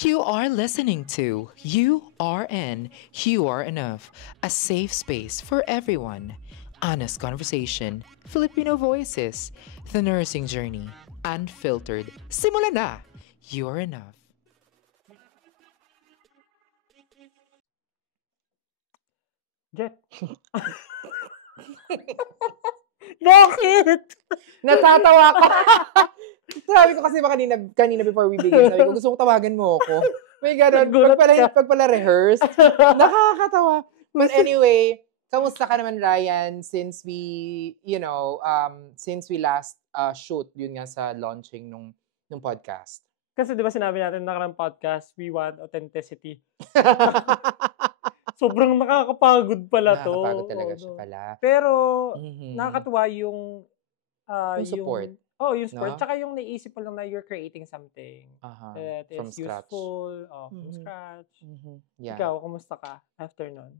You are listening to URN, You Are Enough, a safe space for everyone. Honest conversation, Filipino voices, the nursing journey, unfiltered. Simula na! You are enough. Jet. Bakit? Natatawa ko. Sabi ko kasi kanina before we begin, sabi ko gusto kong tawagan mo ako. May ganun. Nagulat Pag pala rehearsed. Nakakatawa. But anyway, kamusta ka naman, Ryan, since we last shoot, yun nga sa launching nung podcast. Kasi di ba sinabi natin nakarang podcast, we want authenticity. Sobrang nakakapagod pala to. Nakakapagod talaga siya pala. Pero, nakakatuwa yung support. Yung support. No? Tsaka yung naisip mo lang na you're creating something that is from useful. From scratch. Yeah. Ikaw, kumusta ka after nun?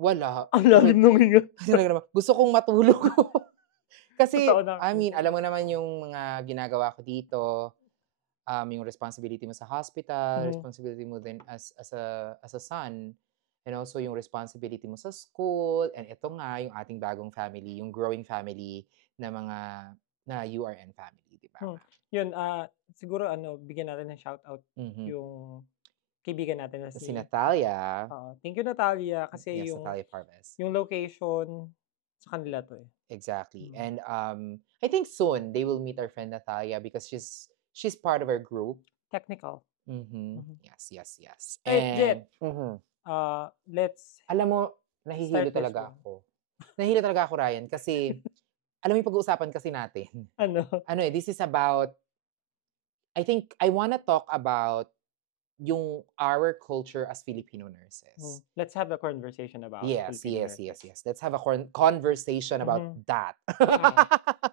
Wala. Ang lalim nung hinga. Gusto kong matulog. Kasi, alam mo naman yung mga ginagawa ko dito. Yung responsibility mo sa hospital, responsibility mo din as a son, and also yung responsibility mo sa school, and ito nga yung ating bagong family, yung growing family na URN family, di ba? Yun, siguro bigyan natin ng shoutout yung kaibigan natin na si Natalia. Thank you, Natalia, kasi yes, Natalia Parves. Yung location sa kanila to eh. Exactly. And I think soon they will meet our friend Natalia because she's part of our group. Technical. Yes. And let's alam mo, nahihilo talaga ako. Nahihilo talaga ako, Ryan, kasi alam mo yung pag-uusapan kasi natin. This is about, I think I wanna talk about yung our culture as Filipino nurses. Let's have a conversation about Yes. Let's have a conversation about that.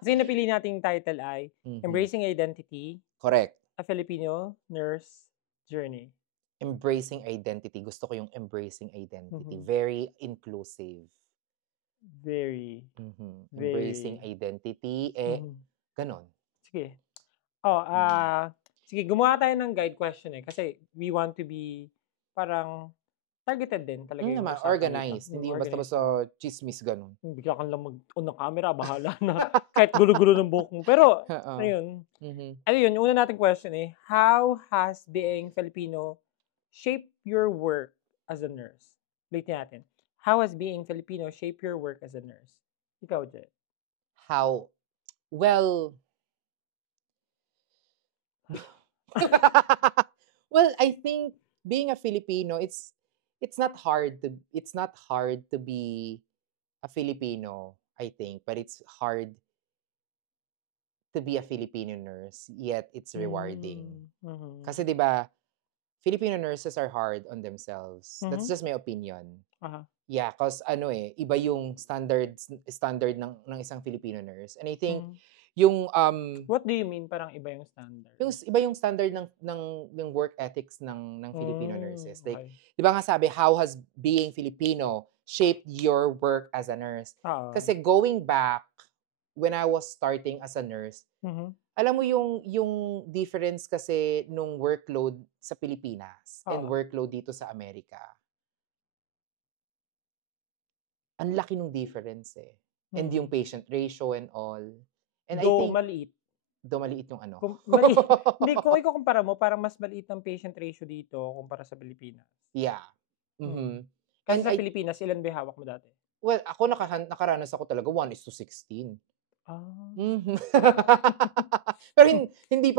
Kasi napili nating title ay Embracing Identity. Correct. A Filipino Nurse Journey. Embracing identity. Gusto ko yung embracing identity. Very inclusive. Very. Embracing identity. Ganon. Sige. Sige, gumawa tayo ng guide question kasi we want to be parang targeted din talaga yung organized. Hindi yung basta-basta chismis ganun. Bigla kang lang mag-on ng camera, bahala na. Kahit gulo-gulo ng buhok mo. Pero, ayun. Yung una nating question how has being Filipino shaped your work as a nurse? Ulitin natin. How has being Filipino shaped your work as a nurse? Ikaw, Jet. How? Well, I think being a Filipino, it's not hard to be a Filipino, I think, but it's hard to be a Filipino nurse, yet it's rewarding. Kasi 'di ba, Filipino nurses are hard on themselves. That's just my opinion. Yeah, cause iba yung standard ng isang Filipino nurse. And I think yung what do you mean parang iba yung standard? Yung iba yung standard ng work ethics ng Filipino nurses. Like, 'di ba nga sabi, how has being Filipino shaped your work as a nurse? Kasi going back when I was starting as a nurse, alam mo yung difference kasi nung workload sa Pilipinas and workload dito sa Amerika. Ang laki nung difference eh. And yung patient ratio and all. And I think maliit. Maliit yung ano. Hindi, kung ikukumpara mo, parang mas maliit ang patient ratio dito kumpara sa Pilipinas. Yeah. Kasi sa Pilipinas, ilan ba hawak mo dati? Well, ako nakaranas ako talaga 1:16. Pero hindi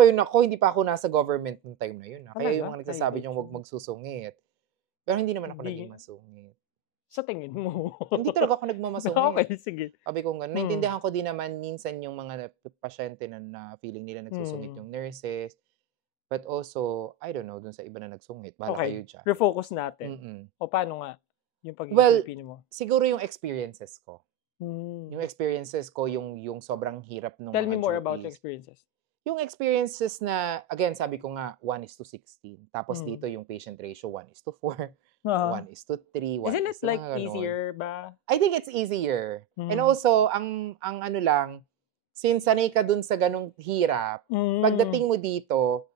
pa ako nasa government nung time na yun. Kaya yung mga nagsasabi niyong huwag magsusungit. Pero hindi naman ako naging masungit. Sa tingin mo? Hindi talaga ako nagmamasungit. Okay, sige. Sabi ko nga, naintindihan ko din naman minsan yung mga pasyente na feeling nila nagsusungit yung nurses. But also, I don't know, dun sa iba na nagsungit. Bahala kayo dyan. Refocus natin. O paano nga yung pagiging Filipino mo? Siguro yung experiences ko. Yung experiences ko, yung sobrang hirap nung Tell me more about your experiences. Yung experiences na, again, sabi ko nga, 1:16. Tapos dito yung patient ratio, 1:4. 1:3. Isn't it like easier ba? I think it's easier. And also, ang ano lang, since sanay ka dun sa ganong hirap, pagdating mo dito,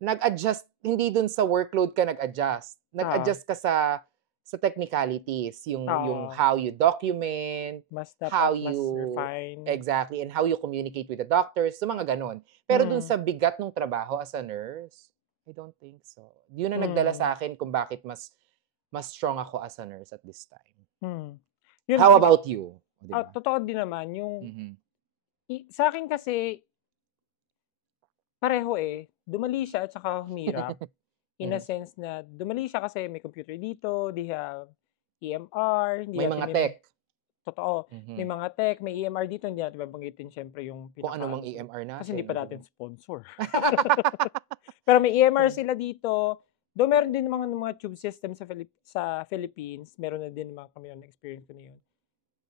nag-adjust, hindi dun sa workload ka nag-adjust. Nag-adjust ka sa technicalities, yung how you document, mas how dapat mas you refined. exactly, and how you communicate with the doctors, so mga ganon. Pero dun sa bigat ng trabaho as a nurse, I don't think so. Yun ang nagdala sa akin kung bakit mas strong ako as a nurse at this time. Yun, How about you? Diba? Totoo din naman yung sa akin kasi pareho dumali siya at saka humirap. In a sense na dumali siya kasi may computer dito, they have EMR, may mga tech. Totoo. May mga tech, may EMR dito, hindi natin babanggitin syempre yung kung ano mang EMR natin. Kasi hindi pa natin sponsor. Pero may EMR sila dito. Though meron din mga tube system sa Philippines, meron na din mga kami na experience ko na yun.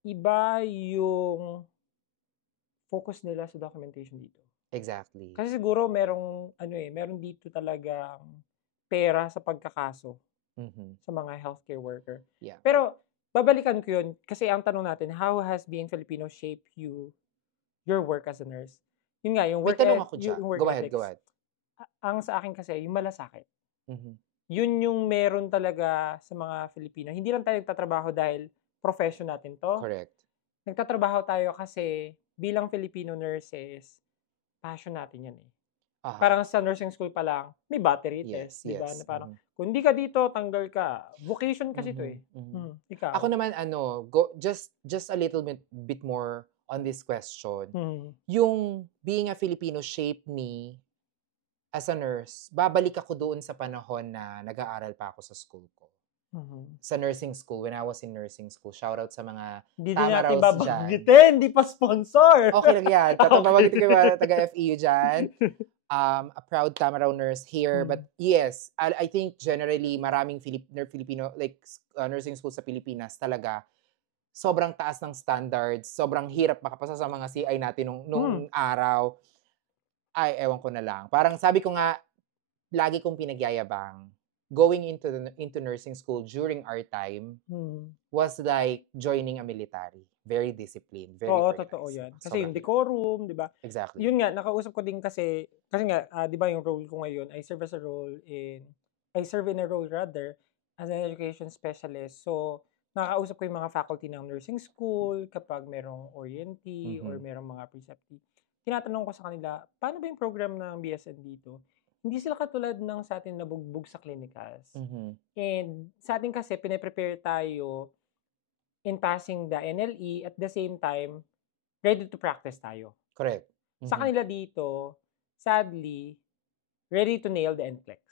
Iba yung focus nila sa documentation dito. Exactly. Kasi siguro meron dito talagang pera sa pagkakaso sa mga healthcare worker. Yeah. Pero babalikan ko yun kasi ang tanong natin, how has being Filipino shaped your work as a nurse? Yun nga, yung work ethics. May tanong ako dyan. Go ahead. Ang sa akin kasi, yung malasakit. Yun yung meron talaga sa mga Filipino. Hindi lang tayo nagtatrabaho dahil profession natin to. Correct. Nagtatrabaho tayo kasi bilang Filipino nurses, passion natin yan Parang sa nursing school pa lang, may battery test, di ba? Na parang, kung hindi ka dito, tanggal ka. Vocation kasi ito Ikaw. Ako naman, just a little bit more on this question. Yung being a Filipino shaped me as a nurse. Babalik ako doon sa panahon na nag-aaral pa ako sa school ko. Sa nursing school, when I was in nursing school. Shout out sa mga Tamaraws dyan. Hindi pa sponsor. Okay lang yan. Babagitin ko yung taga-FEU dyan. A proud Tamaraw nurse here. But yes, I think generally maraming Filipino, like nursing school sa Pilipinas talaga, sobrang taas ng standards. Sobrang hirap makapasa sa mga CI natin nung araw. Ay, ewan ko na lang. Parang sabi ko nga, lagi kong pinagyayabang, going into nursing school during our time was like joining a military. Very disciplined, very organized. Totoo yan. Kasi yung decorum, di ba? Exactly. Yun nga, nakausap ko din kasi nga, di ba yung role ko ngayon, I serve in a role rather, as an education specialist. So, nakakausap ko yung mga faculty ng nursing school kapag merong orientee or merong mga preceptee. Tinatanong ko sa kanila, paano ba yung program ng BSN dito? Hindi sila katulad ng sa atin nabugbog sa clinicals. And sa atin kasi, pinaprepare tayo in passing the NLE at the same time, ready to practice tayo. Correct. Sa kanila dito, sadly, ready to nail the NCLEX.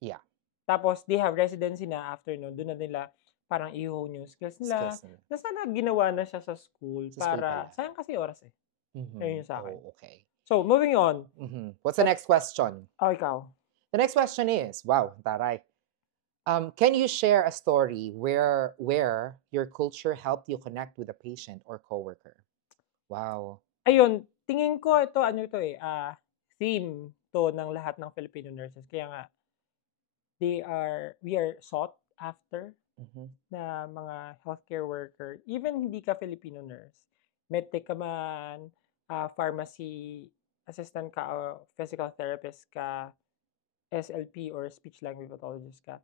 Yeah. Tapos, they have residency na after doon na nila parang i-hone yung skills nila. Na sana ginawa na siya sa school para, sayang kasi oras Ayun yung sa akin. Okay. So, moving on. What's the next question? Ikaw. The next question is, wow, taray. Can you share a story where your culture helped you connect with a patient or coworker? Wow. Ayun, tingin ko ito, theme to ng lahat ng Filipino nurses. Kaya nga, we are sought after na mga healthcare worker. Even hindi ka Filipino nurse, medtech ka man, pharmacy assistant ka, o physical therapist ka, SLP or speech language pathologist ka,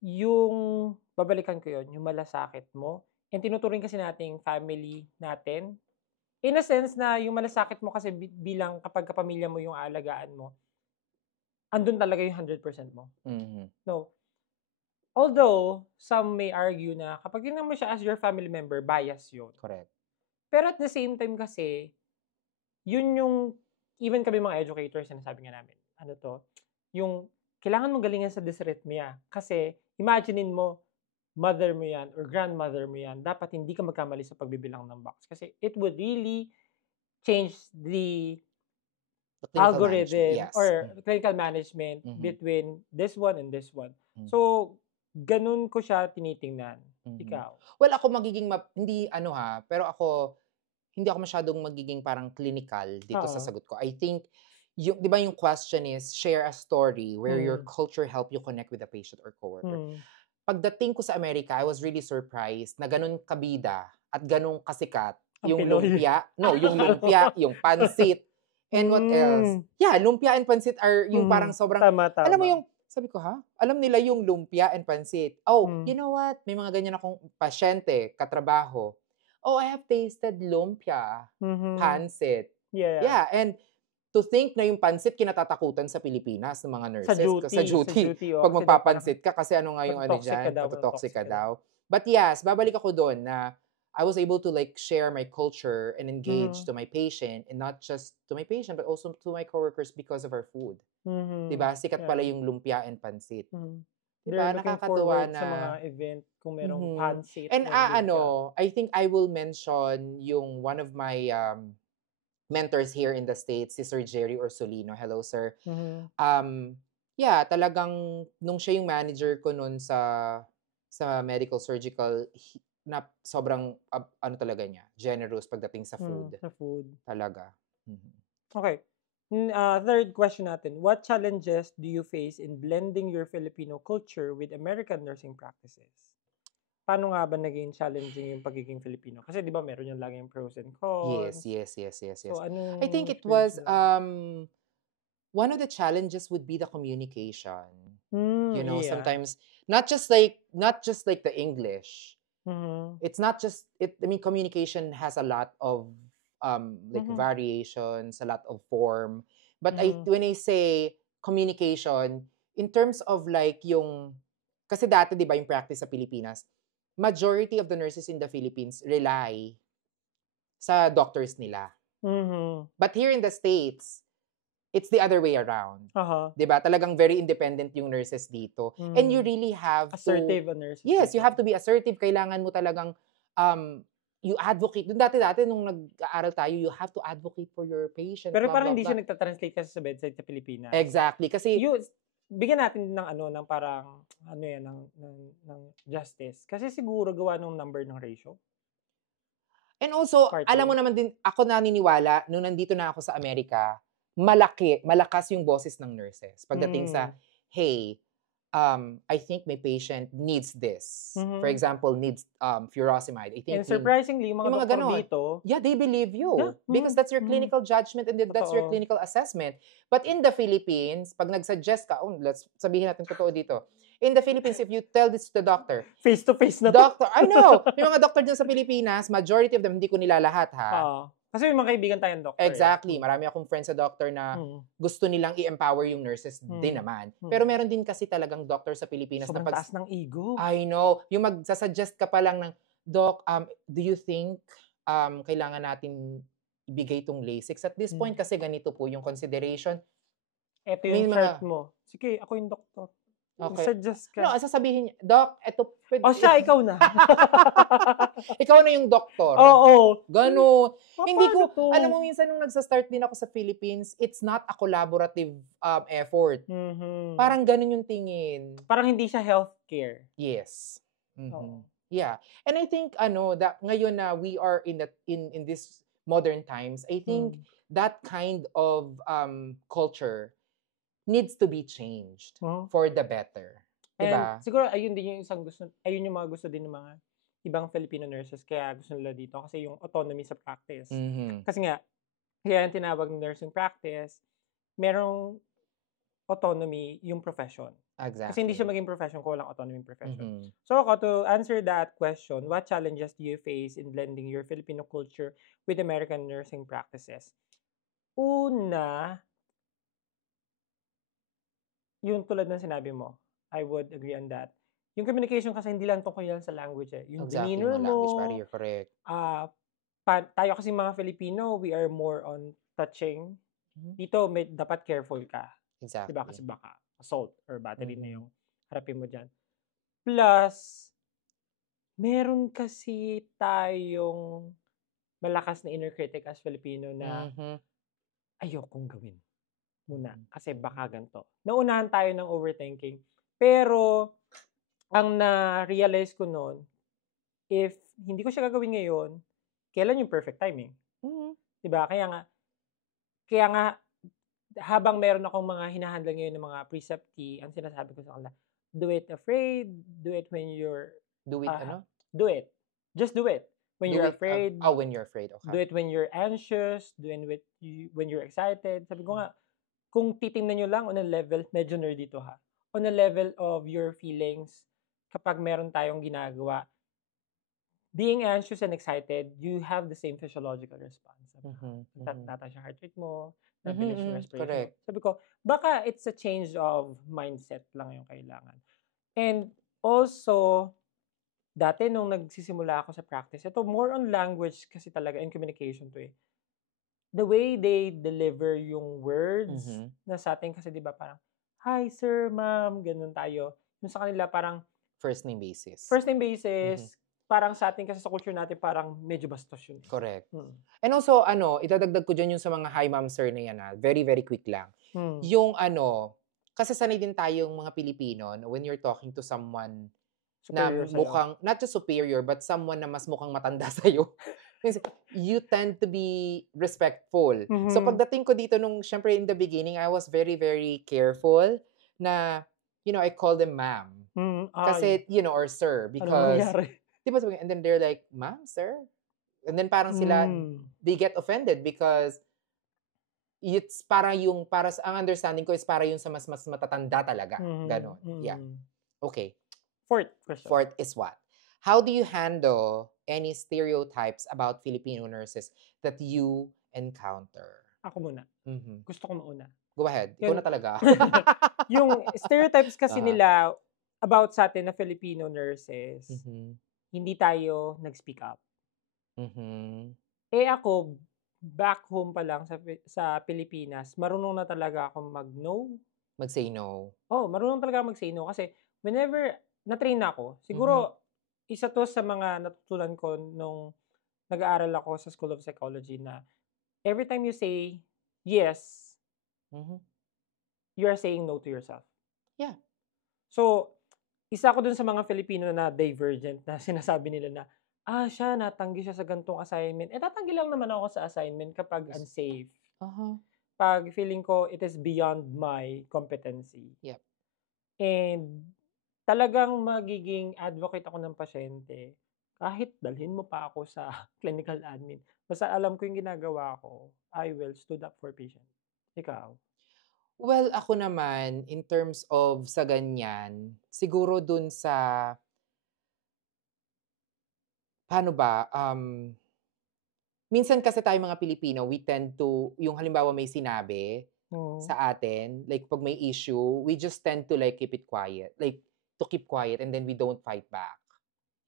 yung babalikan ko yun, yung malasakit mo. And tinuturing kasi nating family natin. In a sense na yung malasakit mo kasi bilang kapag kapamilya mo yung aalagaan mo, andun talaga yung 100% mo. No. Although, some may argue na kapag tingnan mo siya as your family member, bias yun. Correct. Pero at the same time kasi, yun yung, even kami mga educators, sinasabi nga namin, yung kailangan mong galingan sa dysrhythmia. Kasi, imaginein mo, mother mo yan or grandmother mo yan, dapat hindi ka magkamali sa pagbibilang ng box. Kasi it would really change the algorithm or clinical management between this one and this one. So, ganun ko siya tinitingnan. Ikaw? Well, ako magiging, pero ako, hindi ako masyadong magiging parang clinical dito sa sagot ko. I think, di ba yung question is, share a story where your culture helped you connect with a patient or coworker. Pagdating ko sa Amerika, I was really surprised na ganun kabida at ganun kasikat yung lumpia, yung pansit, And what else? Yeah, lumpia and pansit are yung parang sobrang... Tama. Alam mo yung, sabi ko, alam nila yung lumpia and pansit. You know what? May mga ganyan akong pasyente, katrabaho. I have tasted lumpia, pansit. Yeah, and to think na yung pansit kinatatakutan sa Pilipinas ng mga nurses. Sa duty. Pag magpapansit ka, kasi ano nga yung ano dyan, matotoxic ka daw. But yes, babalik ako doon na I was able to like share my culture and engage to my patient, and not just to my patient but also to my coworkers because of our food. Diba? Sikat pala yung lumpia and pansit. Diba? Nakakatuwa na. Sa mga event kung merong pansit. And I think I will mention yung one of my mentors here in the States, si Sir Jerry Orsolino. Hello, sir. Yeah, talagang nung siya yung manager ko nun sa medical surgical, na sobrang ano talaga niya, generous pagdating sa food. Sa food. Talaga. Okay. Third question natin. What challenges do you face in blending your Filipino culture with American nursing practices? Paano nga ba naging challenging yung pagiging Filipino? Kasi di ba meron yung laging pros and cons. Yes. So, I think it was one of the challenges would be the communication. You know, sometimes not just like the English. It's not just it. I mean, communication has a lot of like variations, a lot of form. But when I say communication, in terms of like yung, kasi dati di ba yung practice sa Pilipinas, majority of the nurses in the Philippines rely sa doctors nila. But here in the States, it's the other way around. Diba? Talagang very independent yung nurses dito. And you really have assertive nurses. Yes, you have to be assertive. Kailangan mo talagang you advocate. Dati nung nag-aaral tayo, you have to advocate for your patient. Pero parang hindi siya nagta-translate kasi sa bedside sa Pilipinas. Exactly. Kasi bigyan natin ng parang ng justice. Kasi siguro gawa ng number ng ratio. And also, alam mo naman din, ako naniniwala, nung nandito na ako sa Amerika, malakas yung boses ng nurses. Pagdating sa, hey, I think my patient needs this. For example, needs furosemide. I think and surprisingly, yung mga doktor dito, yeah, they believe you. Because that's your clinical judgment and that's your clinical assessment. But in the Philippines, pag nag-suggest ka, let's sabihin natin totoo dito. In the Philippines, if you tell this to the doctor, face-to-face na doctor, I know, yung mga doctor dyan sa Pilipinas, majority of them, hindi ko nilalahat ha. Kasi may mga kaibigan tayong doctor. Exactly. Marami akong friends sa doctor na gusto nilang i-empower yung nurses din naman. Pero meron din kasi talagang doctor sa Pilipinas na taas ng ego. I know. Yung magsasuggest ka pa lang ng, Doc, do you think kailangan natin ibigay itong LASIK? At this point kasi ganito po yung consideration. Ito yung chart mo. Sige, ako yung doctor. Okay. Suggest ka. No, sasabihin niya, Doc, eto. Siya, ikaw na. Ikaw na yung doktor. Oo. Gano'n. Hindi ko, alam mo, minsan nung nagsa-start din ako sa Philippines, it's not a collaborative effort. Parang gano'n yung tingin. Parang hindi siya healthcare. Yes. Yeah. And I think, that ngayon na we are in this modern times, I think that kind of culture needs to be changed for the better. Diba? And siguro ayun din yung ayun yung mga gusto din ng mga ibang Filipino nurses kaya gusto nila dito kasi yung autonomy sa practice. Kasi nga, kaya yung tinawag ng nursing practice, merong autonomy yung profession. Exactly. Kasi hindi siya maging profession kung walang autonomy yung profession. So ako, to answer that question, what challenges do you face in blending your Filipino culture with American nursing practices? Una, yung tulad ng sinabi mo, I would agree on that. Yung communication kasi hindi lang tungkol yan sa language eh. Yung demeanor mo. Language barrier, correct. Tayo kasi mga Filipino, we are more on touching. Dito, dapat careful ka. Exactly. Diba? Kasi baka assault or battery na yung harapin mo dyan. Plus, meron kasi tayong malakas na inner critic as Filipino na ayokong gawin muna kasi baka ganito. Naunahan tayo ng overthinking. Pero, ang na-realize ko noon, if hindi ko siya gagawin ngayon, kailan yung perfect timing? Diba? Kaya nga, habang meron akong mga hinahandle ngayon ng mga precept key, ang sinasabi ko sa kanila, do it afraid, do it when you're... Do it, Do it. Just do it. When you're afraid. When you're afraid. Okay. Do it when you're anxious. Do it when you're excited. Sabi ko nga, kung titingnan nyo lang on a level, medyo nerdy to ha. On a level of your feelings, kapag meron tayong ginagawa, being anxious and excited, you have the same physiological response. Tataas yung heart rate mo, nabilis yung respiration. Correct. Sabi ko, baka it's a change of mindset lang yung kailangan. And also, dati nung nagsisimula ako sa practice, ito more on language kasi talaga and communication to eh. The way they deliver yung words na sa atin kasi 'di ba parang hi sir, ma'am, ganun tayo. Yung sa kanila parang first name basis. Parang sa atin kasi sa culture natin parang medyo bastos yun. Correct. And also itadagdag ko diyan yung sa mga hi ma'am sir na yan very very quick lang. Yung kasi sanay din tayong mga Pilipino when you're talking to someone superior na mukhang, not just superior, but someone na mas mukhang matanda sa'yo. You tend to be respectful. So pagdating ko dito syempre in the beginning, I was very, very careful na, I call them ma'am. Kasi, or sir, because, diba, and then they're like, ma'am, sir? And then parang sila, they get offended because it's ang understanding ko is para yung sa mas matatanda talaga. Ganon. Yeah. Okay. Fourth is what? How do you handle any stereotypes about Filipino nurses that you encounter? Ako muna. Gusto ko mauna. Go ahead. Ikaw na talaga. Yung stereotypes kasi nila about sa atin na Filipino nurses, hindi tayo nag-speak up. Ako, back home pa lang sa Pilipinas, marunong na talaga akong mag-no. Mag-say no. Marunong talaga mag-say no. Kasi whenever na-train na ako. Siguro, isa to sa mga natutunan ko nung nag-aaral ako sa School of Psychology na every time you say yes, you are saying no to yourself. Yeah. So, isa ako dun sa mga Filipino na divergent na sinasabi nila na, siya, natanggi siya sa gantong assignment. Tatanggi lang naman ako sa assignment kapag unsafe. Pag feeling ko, it is beyond my competency. Yep. And talagang magiging advocate ako ng pasyente kahit dalhin mo pa ako sa clinical admin. Basta alam ko yung ginagawa ko, I will stood up for patient. Ikaw? Well, ako naman, in terms of sa ganyan, siguro dun sa, paano ba, minsan kasi tayo mga Pilipino, we tend to, yung halimbawa may sinabi sa atin, like pag may issue, we just tend to like keep it quiet. Like, to keep quiet and then we don't fight back.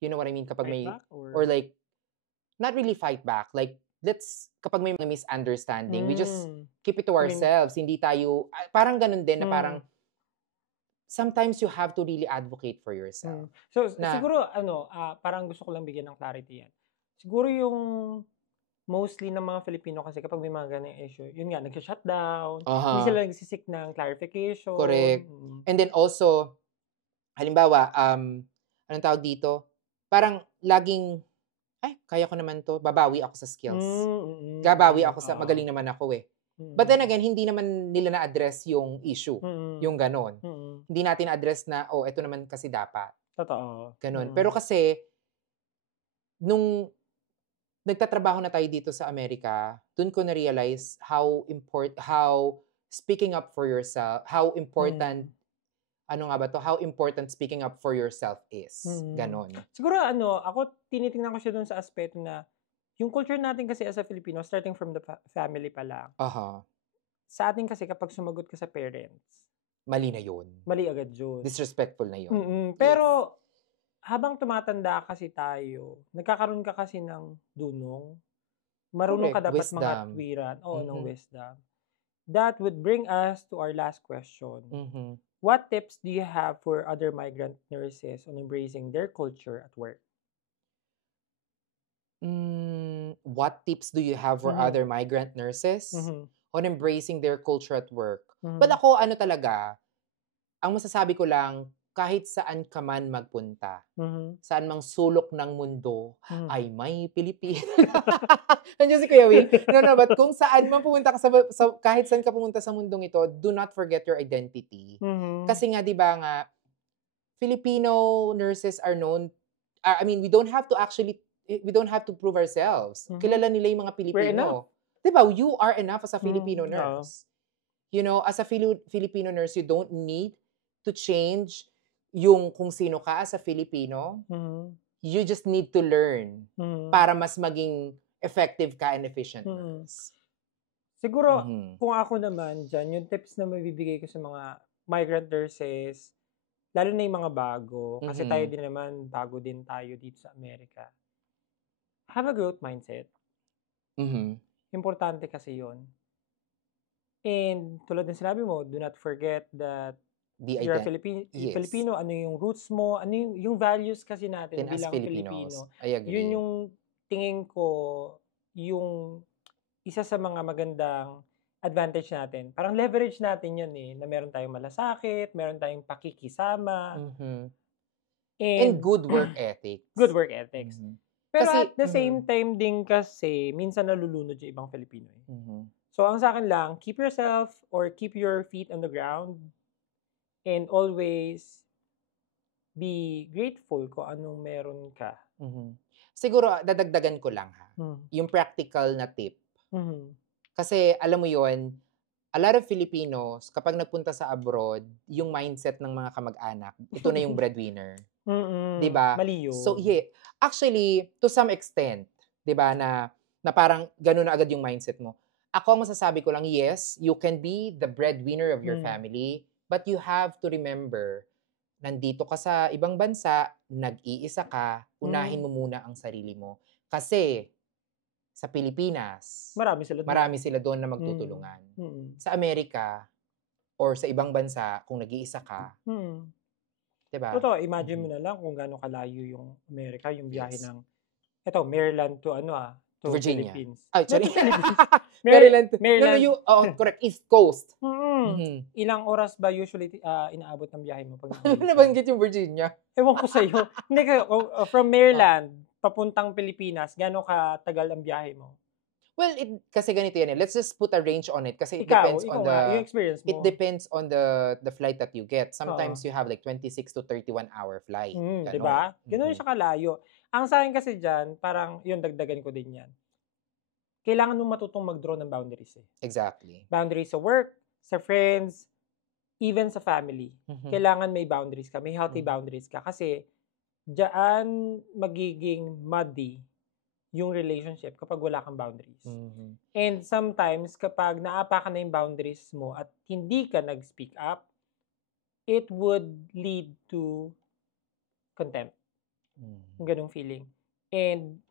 You know what I mean? Kapag may, or like, not really fight back. Like, kapag may misunderstanding, we just keep it to ourselves. Hindi tayo, parang ganun din na parang, sometimes you have to really advocate for yourself. So, siguro, parang gusto ko lang bigyan ng clarity yan. Siguro yung mostly ng mga Filipino kasi kapag may mga ganang issue, yun nga, nag-shutdown, hindi sila nagsisik ng clarification. Correct. And then also, halimbawa, anong tawag dito? Parang laging, kaya ko naman to, babawi ako sa skills. Gabawi ako sa, magaling naman ako eh. But then again, hindi naman nila na-address yung issue. Yung ganon. Hindi natin na-address na, ito naman kasi dapat. Totoo. Ganon. Pero kasi, nung nagtatrabaho na tayo dito sa Amerika, dun ko na-realize how speaking up for yourself, how important how important speaking up for yourself is. Ganon. Siguro ako tinitingnan ko siya dun sa aspeto na yung culture natin kasi as a Filipino, starting from the family pa lang. Sa atin kasi kapag sumagot ka sa parents, mali na yun. Mali agad yun. Disrespectful na yun. Pero habang tumatanda kasi tayo, nagkakaroon ka kasi ng dunong, marunong ka dapat wisdom. Mga tuwiran, ng wisdom. That would bring us to our last question. What tips do you have for other migrant nurses on embracing their culture at work? What tips do you have for other migrant nurses on embracing their culture at work? Well, ako, talaga, ang masasabi ko lang, kahit saan ka man magpunta, saan mang sulok ng mundo, ay may Pilipino. Nandiyan si Kuya Will. No, but kung saan man pumunta ka kahit saan ka pumunta sa mundong ito, do not forget your identity. Kasi nga, di ba nga, Filipino nurses are known, we don't have to actually we don't have to prove ourselves. Kilala nila yung mga Pilipino. Diba? You are enough as a Filipino nurse. You know, as a Filipino nurse, you don't need to change yung kung sino ka as a Filipino. You just need to learn para mas maging effective ka and efficient nurse. Siguro, kung ako naman dyan, yung tips na mabibigay ko sa mga migrant nurses, lalo na yung mga bago, kasi tayo din naman, bago din tayo dito sa Amerika. Have a growth mindset. Importante kasi yon. And tulad ng sinabi mo, do not forget that you're a Filipino, ano yung roots mo, ano yung values kasi natin bilang Filipino. Yun yung tingin ko, yung isa sa mga magandang advantage natin. Parang leverage natin yun na meron tayong malasakit, meron tayong pakikisama. And good work ethics. Good work ethics. Pero kasi, at the same time din kasi, minsan nalulunod yung ibang Filipino. So, ang sa akin lang, keep yourself or keep your feet on the ground and always be grateful kung anong meron ka. Siguro, dadagdagan ko lang ha. Yung practical na tip. Kasi, alam mo yon, a lot of Filipinos, kapag nagpunta sa abroad, yung mindset ng mga kamag-anak, ito na yung breadwinner. Diba? Mali yun. So, yeah. Actually, to some extent, diba, na parang ganun na agad yung mindset mo. Ako, masasabi ko lang, yes, you can be the breadwinner of your family, but you have to remember, nandito ka sa ibang bansa, nag-iisa ka, unahin mo muna ang sarili mo. Kasi, sa Pilipinas, marami sila doon na magtutulungan. Sa Amerika, or sa ibang bansa, kung nag-iisa ka, diba? Totoo, imagine mo na lang kung gaano kalayo yung Amerika, yung biyahe ng, Maryland to to Virginia. Philippines. Ay, sorry. Maryland. No, correct. East Coast. Ilang oras ba usually inaabot ng biyahe mo? Ano nabanggit yung Virginia? Ewan ko sa'yo. Hindi ka, from Maryland, papuntang Pilipinas, gaano katagal ang biyahe mo? Well, kasi ganito yan. Let's just put a range on it kasi yung experience mo. It depends on the flight that you get. Sometimes you have like 26 to 31 hour flight. Diba? Ganun siya kalayo. Ang sa akin kasi dyan, parang yun, dagdagan ko din yan. Kailangan mong matutong mag-draw ng boundaries Exactly. Boundaries sa work, sa friends, even sa family. Kailangan may boundaries ka, may healthy boundaries ka. Kasi dyan magiging muddy yung relationship kapag wala kang boundaries. And sometimes, kapag naapa ka na yung boundaries mo at hindi ka nag-speak up, it would lead to contempt. Yung ganung feeling. And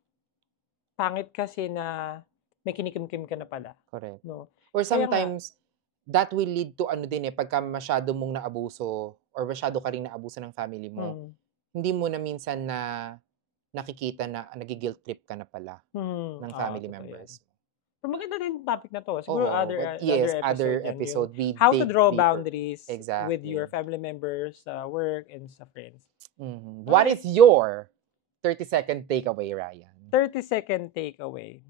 pangit kasi na may kinikim-kim ka na pala. Correct. No? Or sometimes, that will lead to pagka masyado mong naabuso or masyado ka rin naabuso ng family mo, hindi mo na minsan na nakikita na nagiguilt trip ka na pala ng family members. Pero maganda din topic na to. Siguro other episode. How to draw boundaries with exactly. your family members, work, and sa friends. What is your 30-second takeaway, Ryan? 30-second takeaway.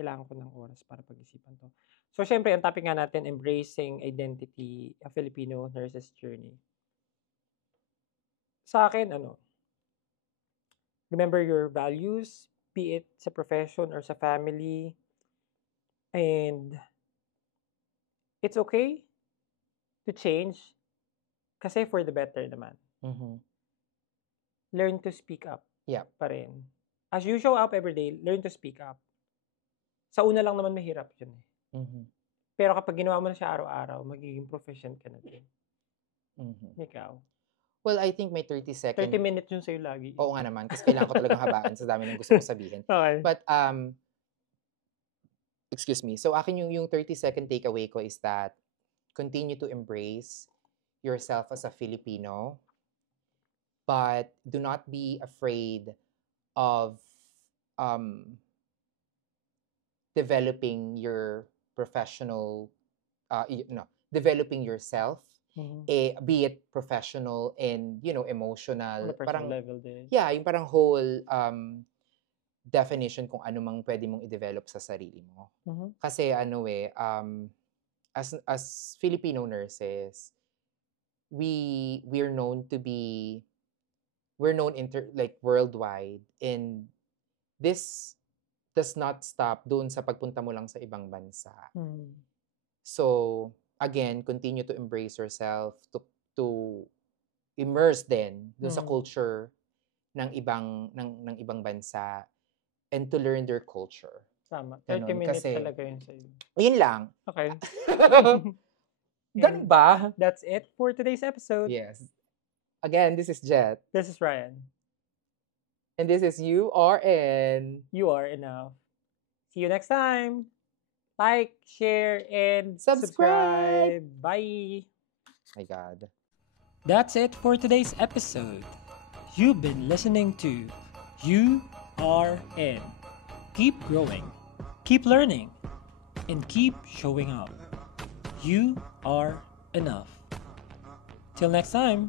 Kailangan ko ng oras para pag-isipan to. So, syempre, ang topic nga natin, embracing identity, a Filipino nurse's journey. Sa akin, remember your values, be it sa profession or sa family. And it's okay to change kasi for the better naman. Learn to speak up. Pa rin. As you show up every day, learn to speak up. Sa una lang naman mahirap yun. Pero kapag ginawa mo na siya araw-araw, magiging proficient ka na din. Ikaw? Well, I think may 30 seconds. 30 minutes yun sa'yo lagi. Oo nga naman. Kasi kailangan ko talagang habaan sa dami ng gusto kong sabihin. Okay. But, excuse me. So, akin yung 30-second takeaway ko is that continue to embrace yourself as a Filipino, but do not be afraid of developing your professional, developing yourself, be it professional and, emotional. Parang level din. Yeah, yung parang whole definition kung ano mang pwede mong i-develop sa sarili mo. Kasi as Filipino nurses, we're known worldwide, and this does not stop doon sa pagpunta mo lang sa ibang bansa. Mm. So, again, continue to embrace yourself, to immerse din doon sa culture ng ibang bansa, and to learn their culture. Tama. 30 minutes talaga yun sa'yo. Yun lang. Okay. Ganun ba? That's it for today's episode. Yes. Again, this is Jet. This is Ryan. And this is URN. You are enough. See you next time. Like, share, and subscribe. Bye. My God. That's it for today's episode. You've been listening to URN. Keep growing, keep learning, and keep showing up. You are enough. Till next time.